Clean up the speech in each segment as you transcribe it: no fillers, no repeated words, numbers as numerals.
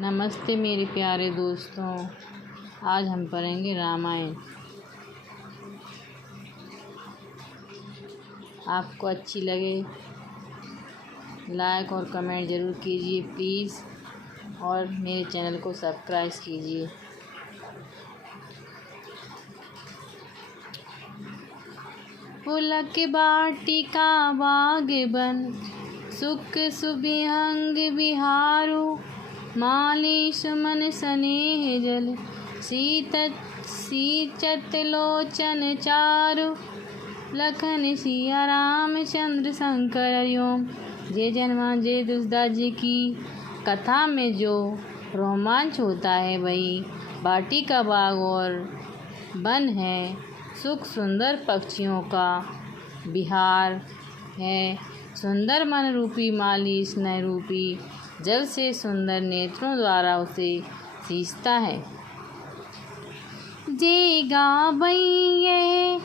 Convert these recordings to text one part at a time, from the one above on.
नमस्ते मेरे प्यारे दोस्तों, आज हम पढ़ेंगे रामायण। आपको अच्छी लगे लाइक और कमेंट ज़रूर कीजिए प्लीज़, और मेरे चैनल को सब्सक्राइब कीजिए। पुलक बाटिका बागबन सुख सुबिहंग बिहारू, माली सुमन स्नेह जल सींचत लोचन चारु, लखन सिया रामचंद्र शंकर हरिओम। जय हनुमान जय तुलसीदास जी की कथा में जो रोमांच होता है वही बाटी का बाग और वन है, सुख सुंदर पक्षियों का विहार है। सुंदर मन रूपी माली स्नेह रूपी जल से सुंदर नेत्रों द्वारा उसे सींचता है। जे गावैये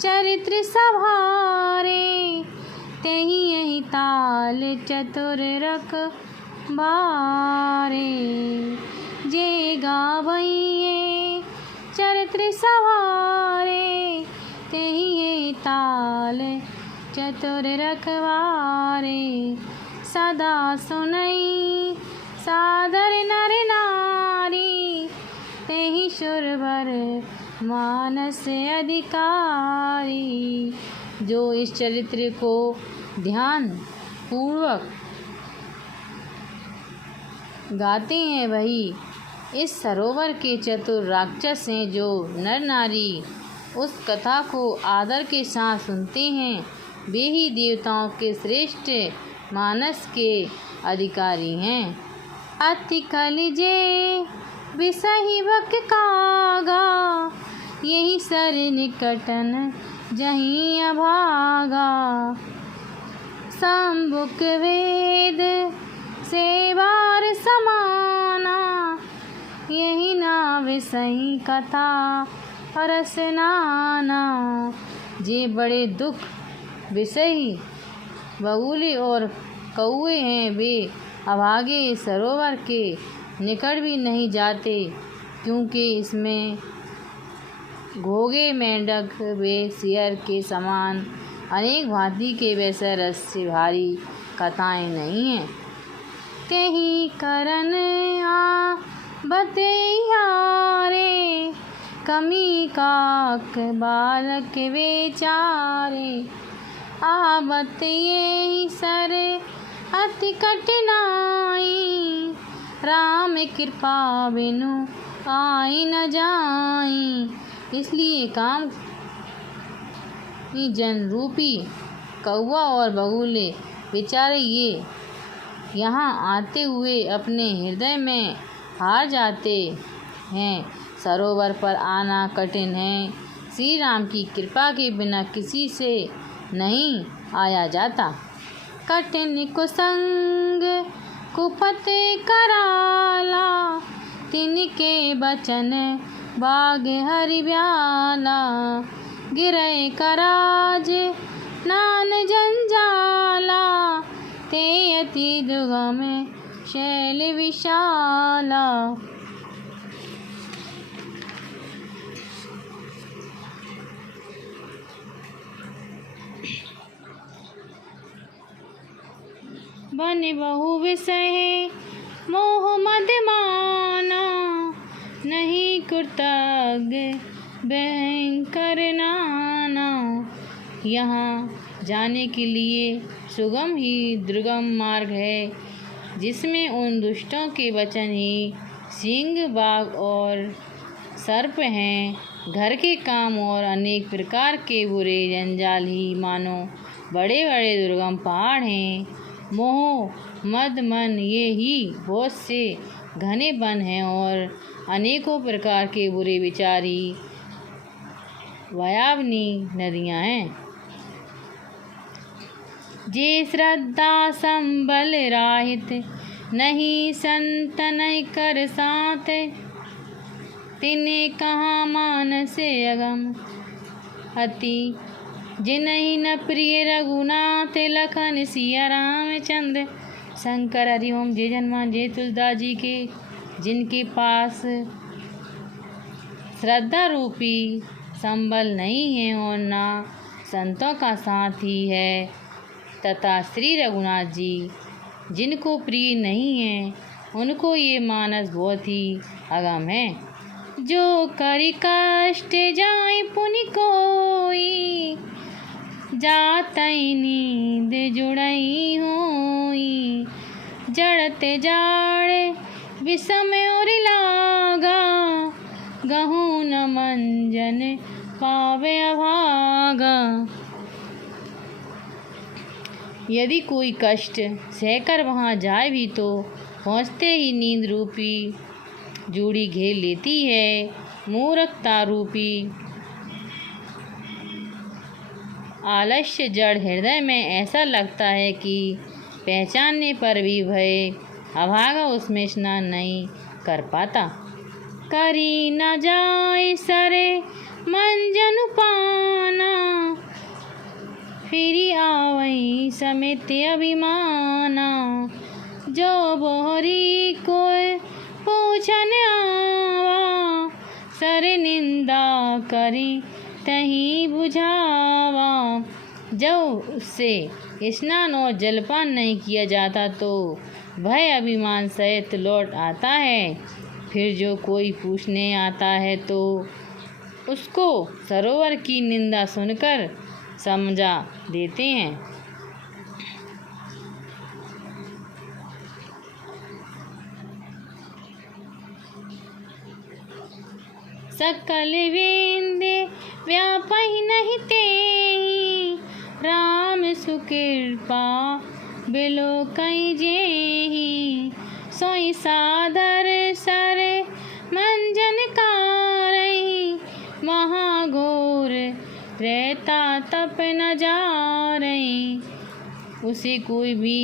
चरित्र सभारे, तेहि यही ताल चतुर रखबारे। जे गावैये चरित्र सभारे, तेहि यही ताल चतुर रखबारे। सदा सुनई सादर नर नारी, तेहि सुरवर मानस अधिकारी। जो इस चरित्र को ध्यान पूर्वक गाते हैं वही इस सरोवर के चतुर राक्षस हैं। जो नर नारी उस कथा को आदर के साथ सुनते हैं वे ही देवताओं के श्रेष्ठ मानस के अधिकारी हैं। अति कलिजे विषहि बक कागा, यही सर निकटन जहीं अभागा। संबुक वेद सेवार समाना, यही नाव सही कथा रस नाना। जे बड़े दुख विषयी बगुले और कौए हैं, वे अभागे सरोवर के निकट भी नहीं जाते, क्योंकि इसमें घोगे मेंढक वे शेर के समान अनेक भांति के वैसे रस से भारी कथाएं नहीं हैं। तेहि करन बतैहारे, कमी काक बालक बेचारे। आवत ये सर अति कठिनाई, राम कृपा बिनु आई न जाई। इसलिए काम जन रूपी कौवा और बगुले बेचारे ये यहाँ आते हुए अपने हृदय में हार जाते हैं। सरोवर पर आना कठिन है, श्री राम की कृपा के बिना किसी से नहीं आया जाता। कठिन कुसंग कुपत कराला, तिनके बचन बाग हरि ब्याला। गिरय कराज नान जंजाला, ते अति दुर्गम शैल विशाला। बन बहु विषय मोह मद माना, नहीं कृतज्ञ भयंकर नाना। यहाँ जाने के लिए सुगम ही दुर्गम मार्ग है, जिसमें उन दुष्टों के वचन ही सिंह बाघ और सर्प हैं। घर के काम और अनेक प्रकार के बुरे जंजाल ही मानो बड़े बड़े दुर्गम पहाड़ हैं। मोह मद मन ये ही बहुत से घने वन हैं और अनेकों प्रकार के बुरे विचार ही भयावनी नदियाँ हैं। जे श्रद्धा संबल राहित, नहीं संतन कर साथ। तिने कहाँ मानस अगम अति, जिनहि न प्रिय रघुनाथ। लखन सिया रामचंद्र शंकर हरिओम। जय हनुमान जय तुलसीदास जी के जिनके पास श्रद्धा रूपी संबल नहीं है और ना संतों का साथ ही है, तथा श्री रघुनाथ जी जिनको प्रिय नहीं है उनको ये मानस बहुत ही अगम है। जो करी कष्ट जाए पुनि कोई, जातई नींद जुड़ई होई। जड़ते जाड़े विषम और लागा, गहूँ न मंजन पावे अभागा। यदि कोई कष्ट सहकर वहाँ जाए भी तो पहुँचते ही नींद रूपी जूड़ी घेर लेती है। मूर्खता रूपी आलस्य जड़ हृदय में ऐसा लगता है कि पहचानने पर भी भय अभागा उसमें स्नान नहीं कर पाता। करी न जाए सरे मंजन पाना, फिरी आवई समित अभिमाना। जो बोहरी कोई पूछन आवा, सर निंदा करी तहीं बुझावा। जब उससे स्नान और जलपान नहीं किया जाता तो भय अभिमान सहित लौट आता है। फिर जो कोई पूछने आता है तो उसको सरोवर की निंदा सुनकर समझा देते हैं। सकल वेंदे व्यापहि नहीं तेहि, राम सुकृपा बिलो कई जेहि। सोई सादर सर मंजन कारहि, महाघोर रहता तप न जारहि। उसे कोई भी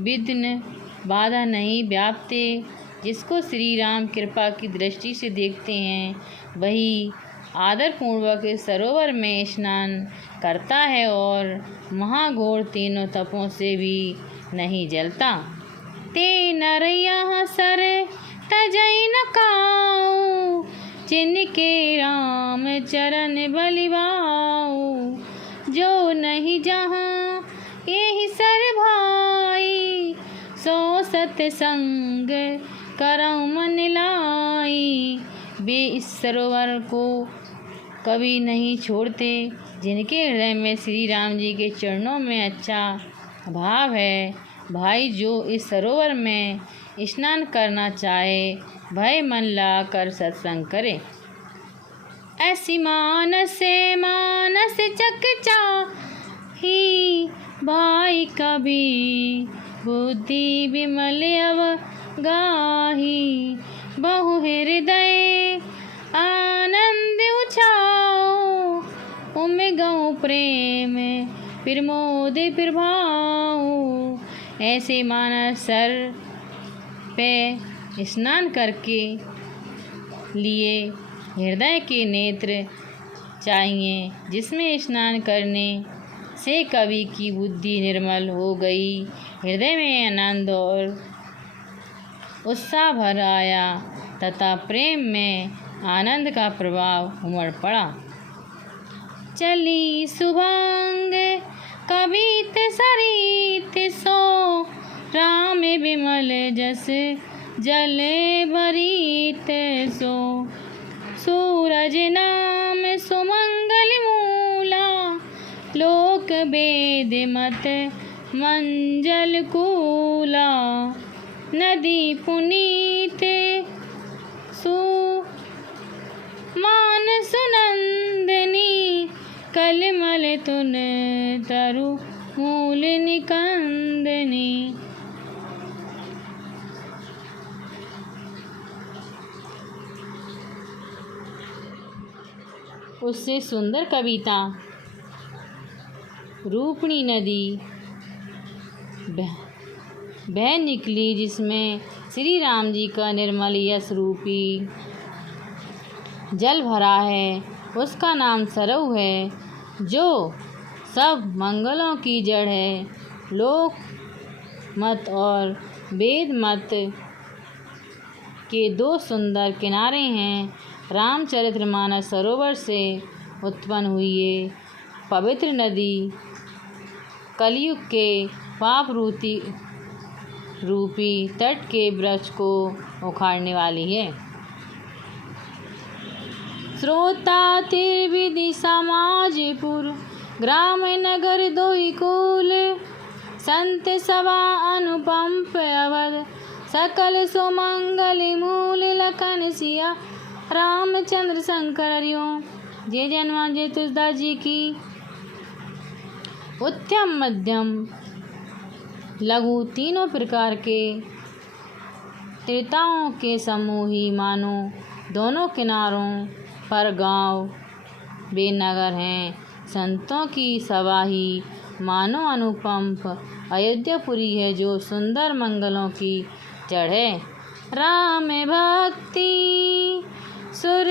विघ्न बाधा नहीं व्यापते। जिसको श्री राम कृपा की दृष्टि से देखते हैं वही आदरपूर्वक इस सरोवर में स्नान करता है और महाघोर तीनों तपों से भी नहीं जलता। ते नरैया सर तजई न काऊ, जिनके राम चरण बलिवाऊ। जो नहीं जहाँ यही सर भाई, सो सतसंग करऊँ मन लाई। वे इस सरोवर को कभी नहीं छोड़ते जिनके हृदय में श्री राम जी के चरणों में अच्छा भाव है। भाई जो इस सरोवर में स्नान करना चाहे भय मन ला कर सत्संग करे। ऐसी मानस चकचाही, भाई कभी बुद्धि विमल अवगाही। बहु हृदय आनंद उछाओ, उमे गौ प्रेम प्रमोद प्रभाओ। ऐसे मानस सर पे स्नान करके लिए हृदय के नेत्र चाहिए, जिसमें स्नान करने से कवि की बुद्धि निर्मल हो गई, हृदय में आनंद और उत्साह भर आया तथा प्रेम में आनंद का प्रभाव उमड़ पड़ा। चली शुभांग कवित सरित सो, राम विमल जस जल भरित सो। सूरज नाम सुमंगल मूला, लोक वेद मत मंजल कूला। नदी पुनीत सुमान सुनंदनी, कलमल तुन तरु मूल निकंदनी। उससे सुंदर कविता रूपणी नदी बह निकली, जिसमें श्री राम जी का निर्मल यश रूपी जल भरा है। उसका नाम सरयू है, जो सब मंगलों की जड़ है। लोक मत और वेद मत के 2 सुंदर किनारे हैं। रामचरितमानस सरोवर से उत्पन्न हुई ये पवित्र नदी कलयुग के पाप रूपी तट के वृक्ष को उखाड़ने वाली है। श्रोता त्रिविधि समाजपुर ग्राम नगर दोई कुल संत सभा अनुपंप अवध सकल सुमंगल मूल लखन सिया रामचंद्र शंकर हरिओम। जय जय हनुमान जय तुलसीदास जी की। उत्तम मध्यम लघु तीनों प्रकार के त्रिताओं के समूह ही मानो दोनों किनारों पर गांव बेनगर हैं। संतों की सभा ही मानो अनुपंप अयोध्यापुरी है जो सुंदर मंगलों की जड़ है। राम भक्ति सुर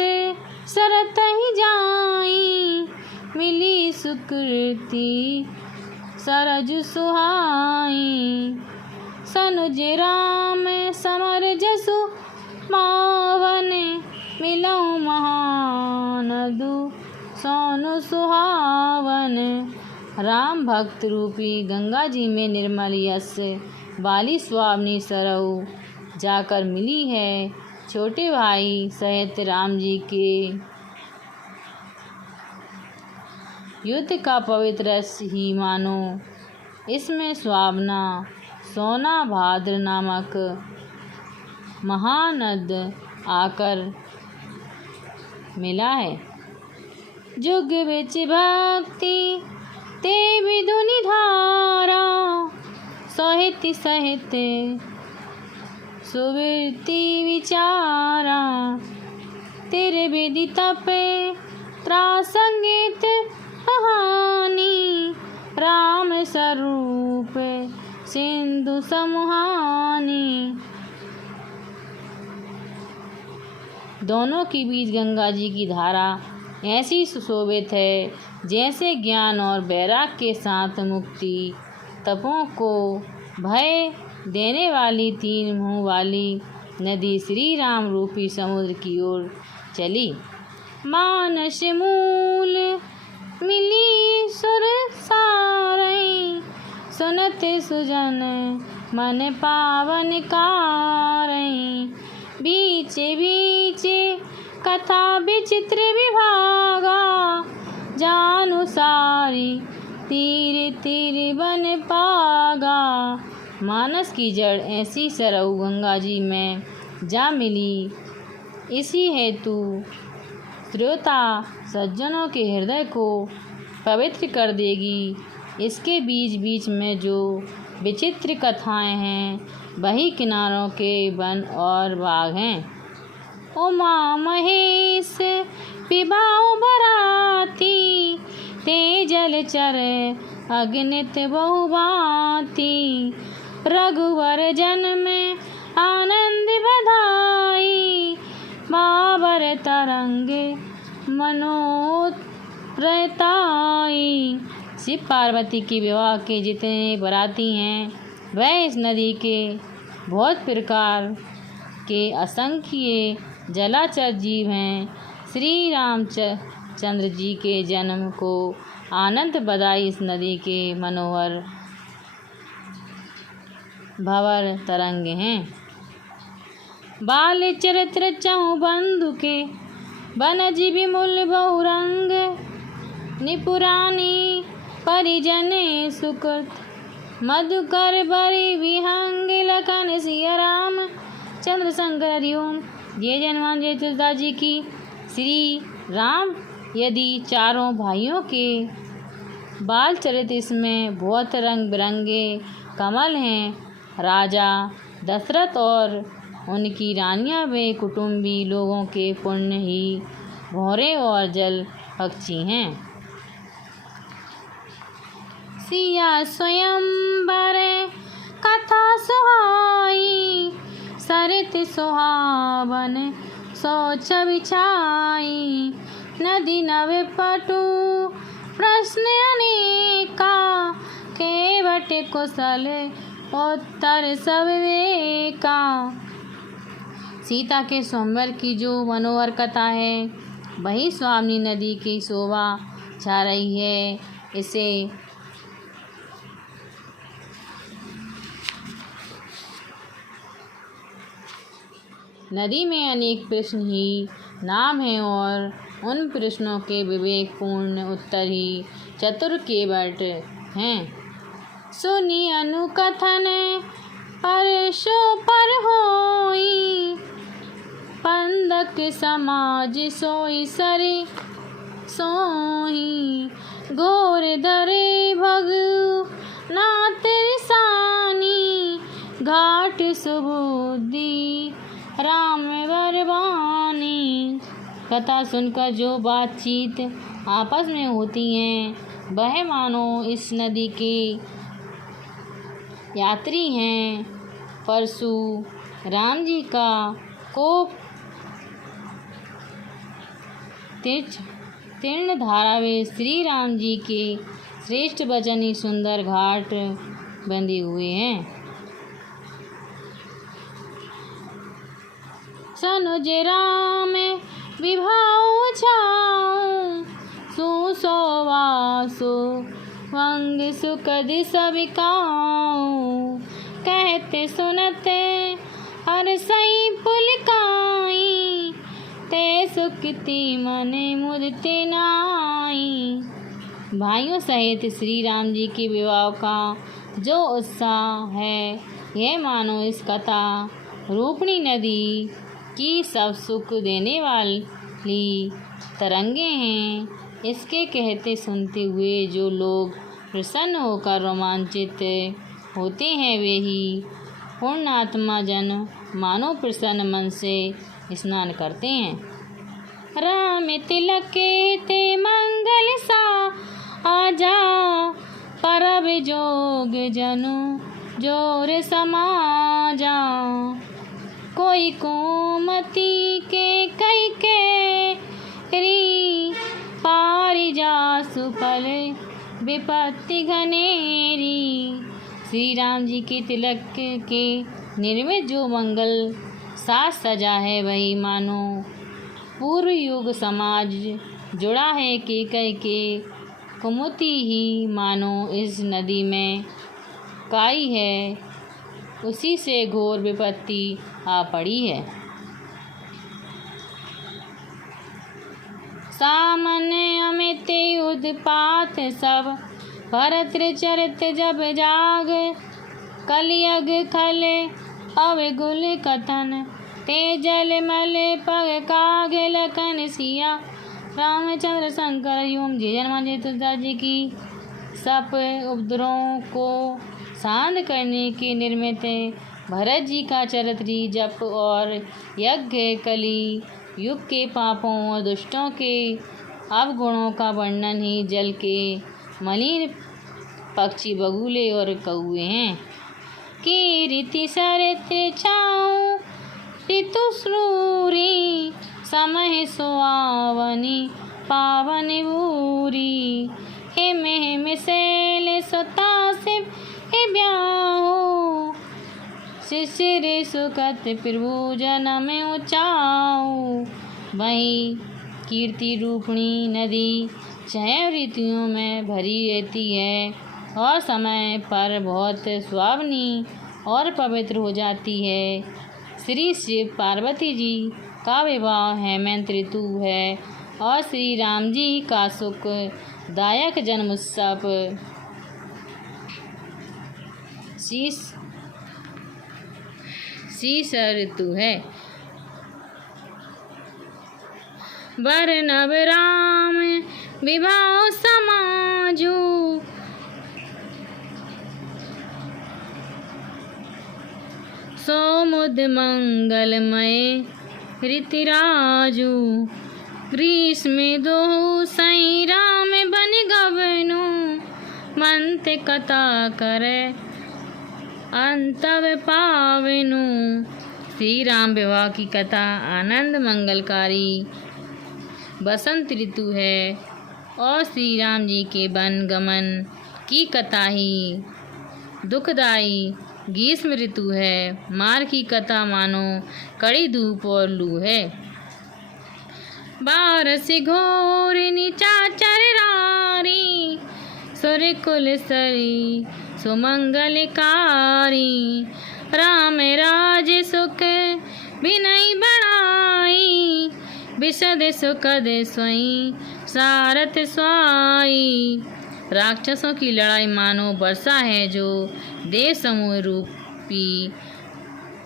सरत ही जाई मिली सुकृति सरज सुहाई सनुज राम समर जसु मावन मिलऊ महानदु सोनु सुहावन। राम भक्त रूपी गंगा जी में निर्मल यश वाली स्वामिनी सरऊ जाकर मिली है छोटे भाई सहित राम जी के युद्ध का पवित्र रस ही मानो इसमें स्वावना सोना भाद्र नामक महानद आकर मिला है। जुग बिच भक्ति ते विधुनि धारा साहित्य साहित्य सुवृत्ति विचारा तेरे विधि तपे त्रासंगीत कहानी राम स्वरूप सिंधु समुहानी। दोनों के बीच गंगा जी की धारा ऐसी सुशोभित है जैसे ज्ञान और वैराग के साथ मुक्ति तपों को भय देने वाली 3 मुँह वाली नदी श्री राम रूपी समुद्र की ओर चली। मानस मूल मिली सुर सारई सुनत सुजन मन पावन कारई बीचे बीचे कथा विचित्र विभागा जानु सारी तीर तीर बन पागा। मानस की जड़ ऐसी सरऊ गंगा जी में जा मिली इसी हेतु श्रोता सज्जनों के हृदय को पवित्र कर देगी। इसके बीच बीच में जो विचित्र कथाएं हैं वही किनारों के वन और बाग हैं। उमा महेश पिबाऊ बराती तेजल चर अग्नित बहुभांति रघुवर जन्म आनंद बधाई बाबर तरंग मनोरताई। शिव पार्वती के विवाह के जितने बराती हैं वह इस नदी के बहुत प्रकार के असंख्य जलाचर जीव हैं। श्री रामचंद्र जी के जन्म को आनंद बधाई इस नदी के मनोहर भंवर तरंग हैं। बाल चरित्र चहु बंधु के बनज विमुल बहुरंग निपुरानी परिजन सुकृत मधुकर बरी विहंग लखन सिया राम चंद्र शंकर हरिओम। जय जय हनुमान जय तुलसीदास जी की। श्री राम यदि चारों भाइयों के बाल चरित इसमें बहुत रंग बिरंगे कमल हैं। राजा दशरथ और उनकी रानियां वे कुटुंबी लोगों के पुण्य ही भौरे और जल पक्षी हैं। सिया स्वयंवर कथा सुहाई सरित सुहावन सोच बिछाई नदी नवे पटु प्रश्न अनेका केवट कुशल उत्तर सब विवेका। सीता के स्वयंवर की जो मनोहर कथा है, वही स्वामिनी नदी की शोभा छा रही है। इसे नदी में अनेक प्रश्न ही नाम हैं और उन प्रश्नों के विवेकपूर्ण उत्तर ही चतुर केवट हैं। सुनी अनुकथन परशो पर होई, पंदक समाज सोई सरे सोही। घोर धरे भगु नाथ रिसानी, घाट सुबुद्धि राम बरबानी। कथा सुनकर जो बातचीत आपस में होती हैं, वह मानो इस नदी के यात्री हैं। परशु राम जी का कोप तीर्ण धारा में श्री राम जी के श्रेष्ठ वचन ही सुंदर घाट बंधे हुए हैं। सनुज राम विभाव छाऊं, सुसोवासु वंग सुखद सबिकाऊं। कहते सुनते हर सही पुलकाई, ते सुखती मने मुदते नाई। भाइयों सहित श्री राम जी के विवाह का जो उत्साह है, यह मानो इस कथा रूपणी नदी की सब सुख देने वाली तरंगे हैं। इसके कहते सुनते हुए जो लोग प्रसन्न होकर रोमांचित होते हैं, वे ही पूर्णात्मा जन मानो प्रसन्न मन से स्नान करते हैं। राम तिलक ते मंगल सा आजा, परब जोग जनु जोर समाजा। कोई कोमती के कई के री, पारिजासु फल विपत्ति घनेरी। श्री राम जी के तिलक के निर्मित जो मंगल साज सजा है, वही मानो पूर्व युग समाज जुड़ा है। कैकई के कुमुति ही मानो इस नदी में काई है, उसी से घोर विपत्ति आ पड़ी है। सामने अमित उत्पात सब, भरत चरित जब जाग। कलियग खल अवगुल कथन, तेजल मल पग काग। लखन सिया रामचंद्र शंकर ओम जी जन्मांजलि तुलसीदास जी की सब उपद्रवों को शांत करने के निर्मित भरत जी का चरित्र जप और यज्ञ कली युग के पापों और दुष्टों के अवगुणों का वर्णन ही जल के मलिन पक्षी बगुले और कौए हैं। कि रीति सरित्र छाऊं ऋतु श्रूरी, समय सुहावनी पावन बूरी। हिम हिम शैल सुतासिब हे ब्याहू, शिशिर सुखत प्रभु जनम उचाऊ। वही कीर्ति रूपणी नदी 6 ऋतुओं में भरी रहती है और समय पर बहुत सुहावनी और पवित्र हो जाती है। श्री शिव पार्वती जी का विवाह हेमंत ऋतु है और श्री राम जी का सुखदायक जन्मोत्सव शीश ऋतु है। वर नव राम विवाह समाजू, सोमुद मंगलमय ऋतिराजू। ग्रीष्म दोहु सई राम बन गवनु, मंत कथा करे अंतव पावनु। श्री राम विवाह की कथा आनंद मंगलकारी बसंत ऋतु है और श्री राम जी के वन गमन की कथा ही दुखदायी ग्रीष्म ऋतु है, मार की कथा मानो कड़ी धूप और लू है। बारस घोर निचाचर रारी, सुर कुल सरी सुमंगलकारी। राम राज सुख बिनई बढ़ाई, विशद सुखद सोई सारथ स्वाई। राक्षसों की लड़ाई मानो वर्षा है जो देव समूह रूपी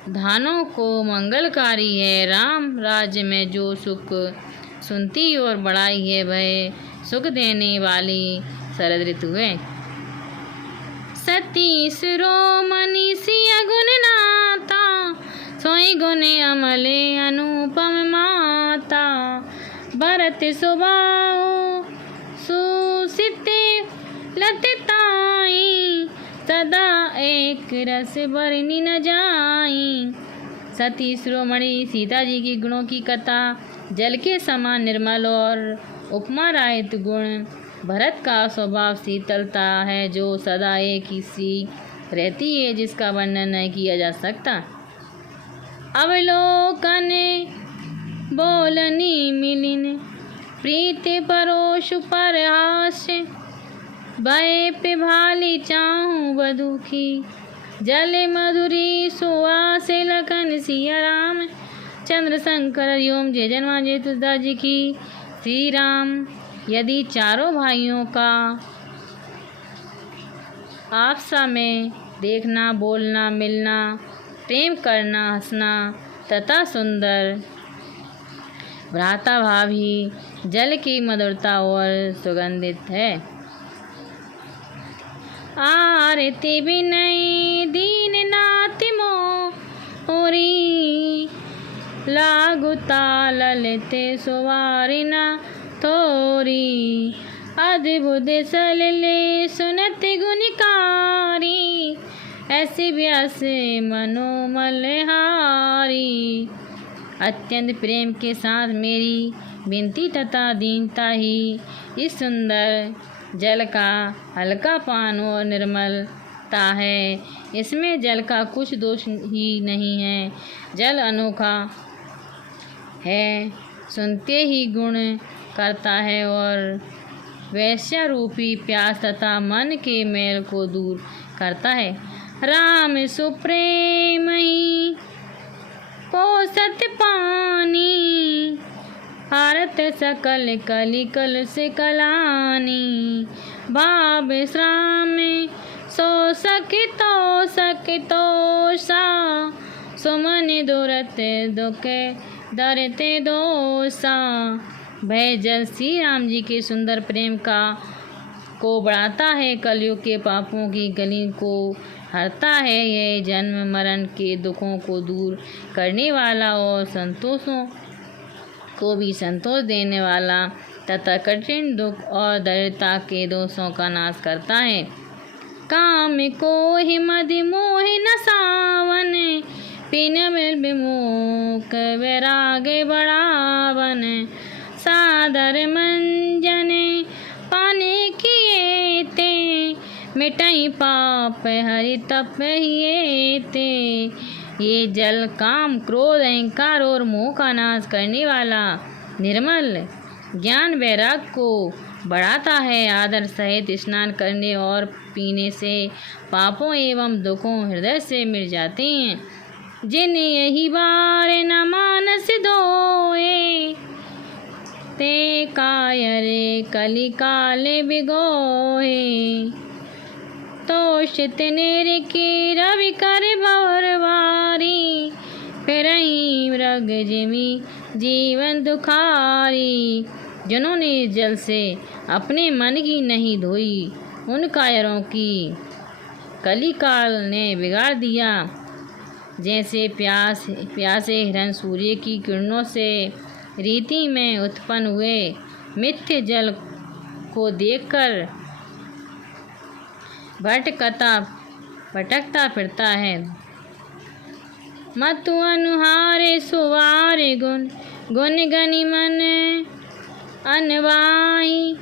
धानों को मंगलकारी है। राम राज्य में जो सुख सुनती और बढ़ाई है, वह सुख देने वाली शरद ऋतु है। सती शिरोमणि सिय गुण नाता, सोई गुण अमले अनुपम माता। भरत सुबाहु सुसिते लतिताई, सदा एक रस बरनी न जाई। सती शिरोमणि सीता जी की गुणों की कथा जल के समान निर्मल और उपमा रहित गुण। भरत का स्वभाव शीतलता है जो सदा एक ही सी रहती है, जिसका वर्णन नहीं किया जा सकता। अवलोकन बोलनी मिलिन, प्रीति परोश परहास्य। भय पे भाली चाहूँ बधु की, जल मधुरी सुहास लखन सिया राम। चंद्र शंकर हरिओम जय जन्मा जय तुलसीदास जी की। श्री राम। यदि चारों भाइयों का आपसा में देखना, बोलना, मिलना, प्रेम करना, हंसना तथा सुंदर भ्राता भाव ही जल की मधुरता और सुगंधित है। आरती बिनई दीननाथ मोरी, लागुता ललिते सुवारिना थोरी। अद्भुत सलले सुनत गुणकारी, ऐसी व्यास मनोमल हारी। अत्यंत प्रेम के साथ मेरी विनती तथा दीनता ही इस सुंदर जल का हल्का पान और निर्मलता है। इसमें जल का कुछ दोष ही नहीं है। जल अनोखा है, सुनते ही गुण करता है और वैश्य रूपी प्यास तथा मन के मैल को दूर करता है। राम सुप्रेम ही पोसत पानी, हारत सकल कलिकल से कलानी। भाव श्राम सो सकितो सा, सुमन दुरत दुखे दरते दोसा। वह जल श्री राम जी के सुंदर प्रेम को बढ़ाता है, कलयुग के पापों की गली को हरता है। यह जन्म मरण के दुखों को दूर करने वाला और संतोषों को भी संतोष देने वाला तथा कठिन दुख और दरिद्रता के दोषों का नाश करता है। काम को ही मदि मोह न सावन, पिन विमुख वैराग बढ़ावन। सादर मंजन पाने किए ते, मिटई पाप हरि तप हिए ते। ये जल काम, क्रोध, अहंकार और मोह का नाश करने वाला निर्मल ज्ञान वैराग को बढ़ाता है। आदर सहित स्नान करने और पीने से पापों एवं दुखों हृदय से मिट जाते हैं। जिन्हें यही बार न मानस धोए, ते कायरे कली काले बिगोए। तोषित नेर की रवि कर भवरवारी, फिरही मृग जिमी जीवन दुखारी। जिन्होंने जल से अपने मन की नहीं धोई, उन कायरों की कलिकाल ने बिगाड़ दिया। जैसे प्यासे हिरण सूर्य की किरणों से रीति में उत्पन्न हुए मिथ्य जल को देखकर भटकता फिरता है। मतु अनुहारे सुवारे गुण, गुण गनि मन अनवाही।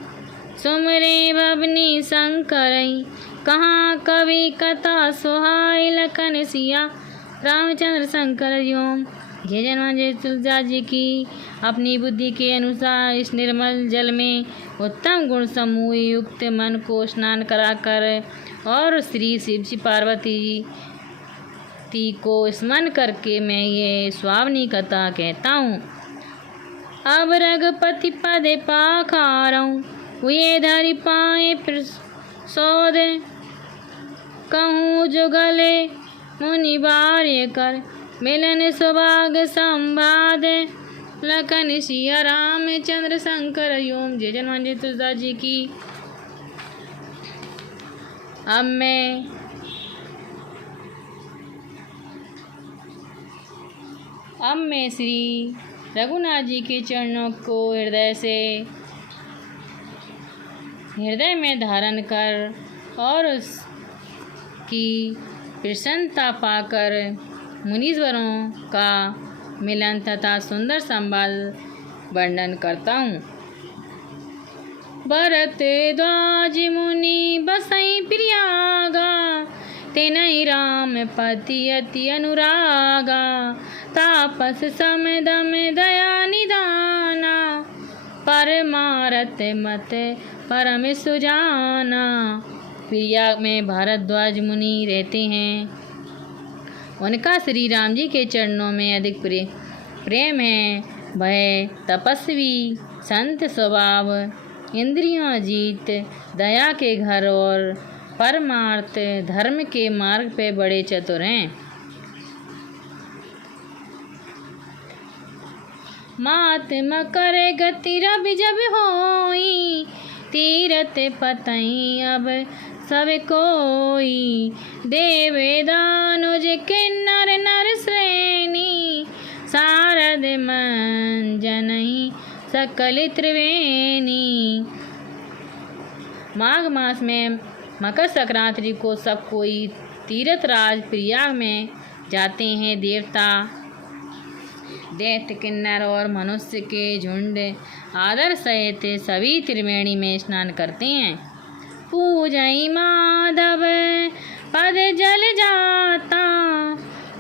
सुमरे भवनी शंकरई, कहाँ कवि कथा सुहाई लखन सिया रामचंद्र शंकर योम। जय जन्म जय तुलसीदास जी की। अपनी बुद्धि के अनुसार इस निर्मल जल में उत्तम गुण समूह युक्त मन को स्नान कराकर और श्री शिव जी पार्वती जी को स्मरण करके मैं ये सुहावनी कथा कहता हूँ। अब रघुपति पद पाखारऊँ हुए धरि पाए प्रसोद। कहूँ जुगले मुनि बार्य कर मिलन सुभाग संवाद। लखन सिया रामचंद्र शंकर योम। जय जन्म जय तुलसीदास जी की। अब मैं श्री रघुनाथ जी के चरणों को हृदय में धारण कर और उसकी प्रसन्नता पाकर मुनीश्वरों का मिलन तथा सुंदर संवाद वर्णन करता हूँ। भरत द्वाज मुनि बसई प्रियागा तेनहि राम पति अति अनुरागा। तापस सम दम दया निदाना परमारथ मत परम सुजाना। प्रयाग में भारद्वाज मुनि रहते हैं। उनका श्री राम जी के चरणों में अधिक प्रेम है। वह तपस्वी संत स्वभाव, इंद्रियों जीत, दया के घर और परमार्थ धर्म के मार्ग पे बड़े चतुर हैं। महात्मा करे गति रवि जब होई तीरथ पतई अब सब कोई। देवे दानुज किन्नर नर श्रेणी शारद मन जनई सकल त्रिवेणी। माघ मास में मकर संक्रांति को सब कोई तीर्थराज प्रयाग में जाते हैं। देवता दैत्य किन्नर और मनुष्य के झुंड आदर सहित सभी त्रिवेणी में स्नान करते हैं। पूजई माधव पद जल जाता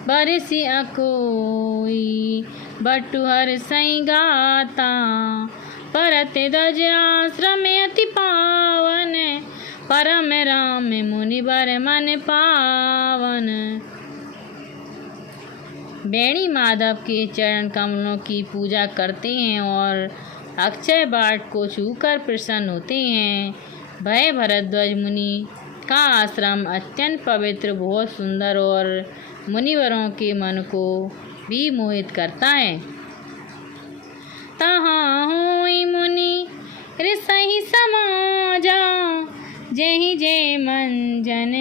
बरसी अकोई बटुहर सई गाता। परत ध्वज आश्रम अति पावन परम राम मुनि बर मन पावन। बेणी माधव के चरण कमलों की पूजा करते हैं और अक्षय बाट को छूकर प्रसन्न होते हैं। भय भरद्वाज मुनि का आश्रम अत्यंत पवित्र, बहुत सुंदर और मुनिवरों के मन को भी मोहित करता है। तहाँ होई मुनि ऋषि समाजा जहि जय मंजन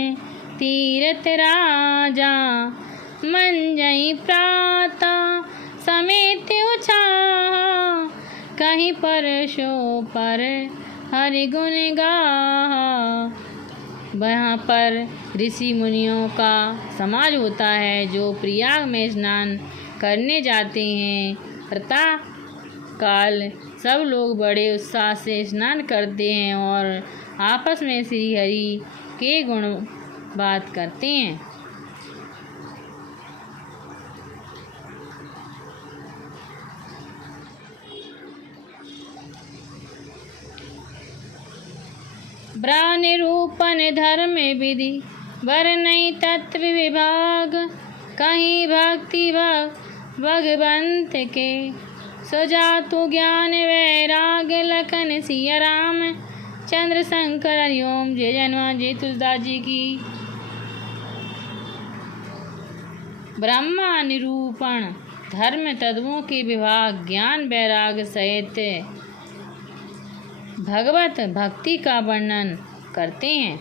तीरथ राजा। मंजई प्राता समेत उछाहा कहीं पर शो पर हरि गुण गाहा। वहाँ पर ऋषि मुनियों का समाज होता है जो प्रयाग में स्नान करने जाते हैं। प्रातः काल सब लोग बड़े उत्साह से स्नान करते हैं और आपस में श्री हरि के गुण बात करते हैं। ब्रा निरूपण धर्म विधि वर्णई तत्व विभाग। कहीं भक्ति भगवंत के सुजातु ज्ञान वैराग। लखन सिया राम चंद्र शंकर हरिओम। जय जन्म जय तुलसीदास जी की। ब्रह्मा निरूपण धर्म तत्वों के विभाग ज्ञान वैराग सहित भगवत भक्ति का वर्णन करते हैं।